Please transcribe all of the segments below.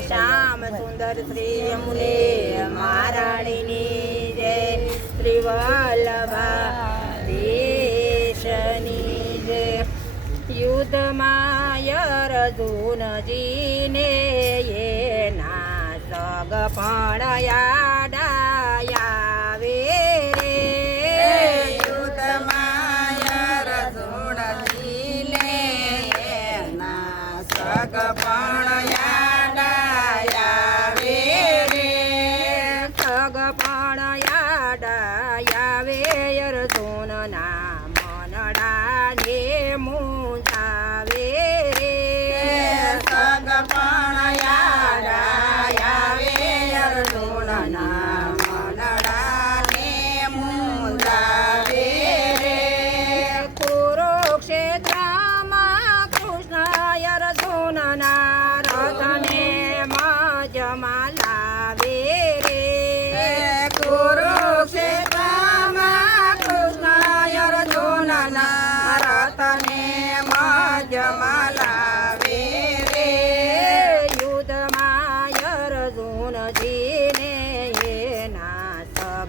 શ્યામ સુંદર શ્રી યમુને, મહારાણીની જય. શ્રી વલ્લભા દેશની જય. યુદ્ધમાં અર્જુનજીને ના સગ પણ યાડાયા સગ પણ યાડાયા વે અર્જુનના મનડાને મૂંઝાવે રે કુરુક્ષેત્રમાં કૃષ્ણ અર્જુનના રથને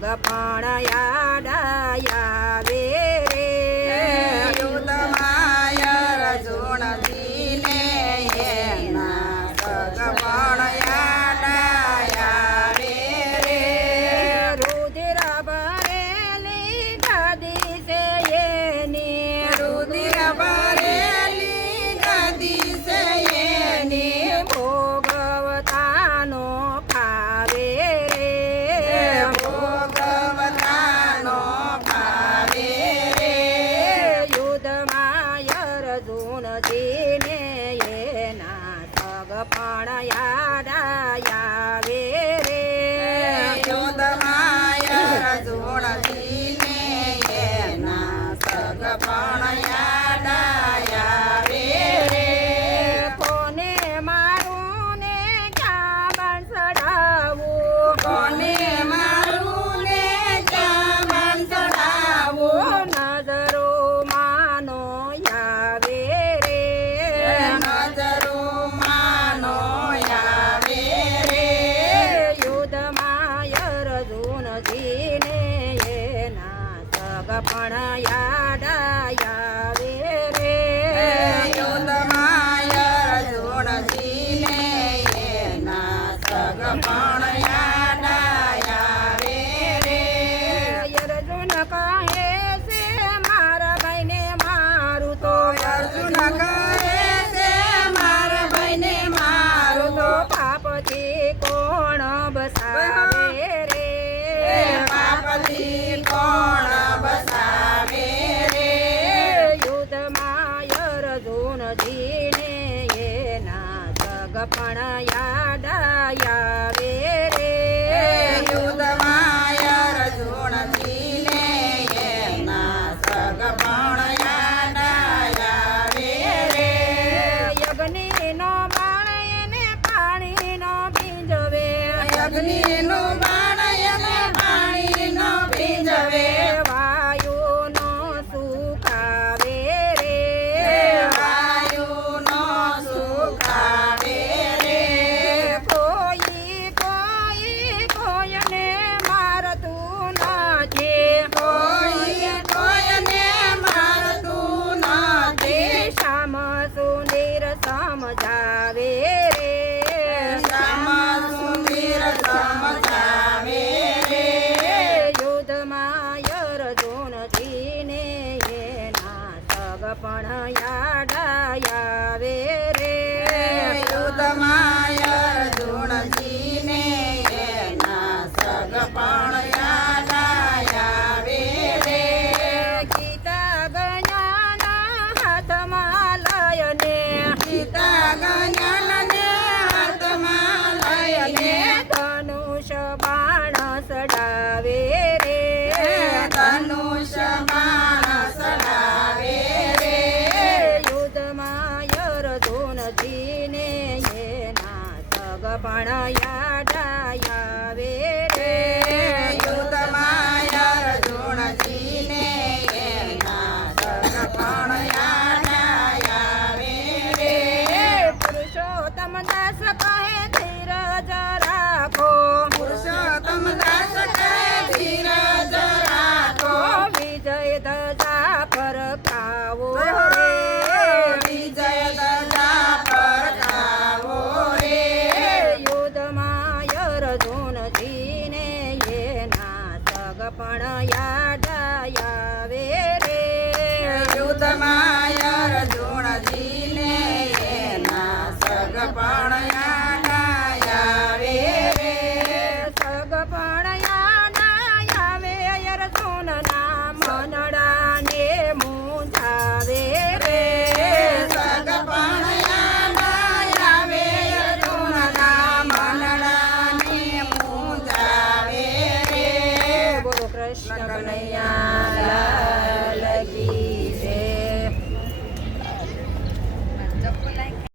સગ પણ યાડાયા વે સગ પણ અર્જુનજીને એના સગ પણ યાડાયા વે રે. યુદ્ધમાય અર્જુનજીને એના સગ પણ યાદ આવે રે યજ્ઞનો બાળ એને પાણીનો ભીંજવે અગ્નિનો બાણ અર્જુનજીને એના સગ પણ યાડાયા વે રે. યુદ્ધમાય અર્જુનજીને અર્જુનજીને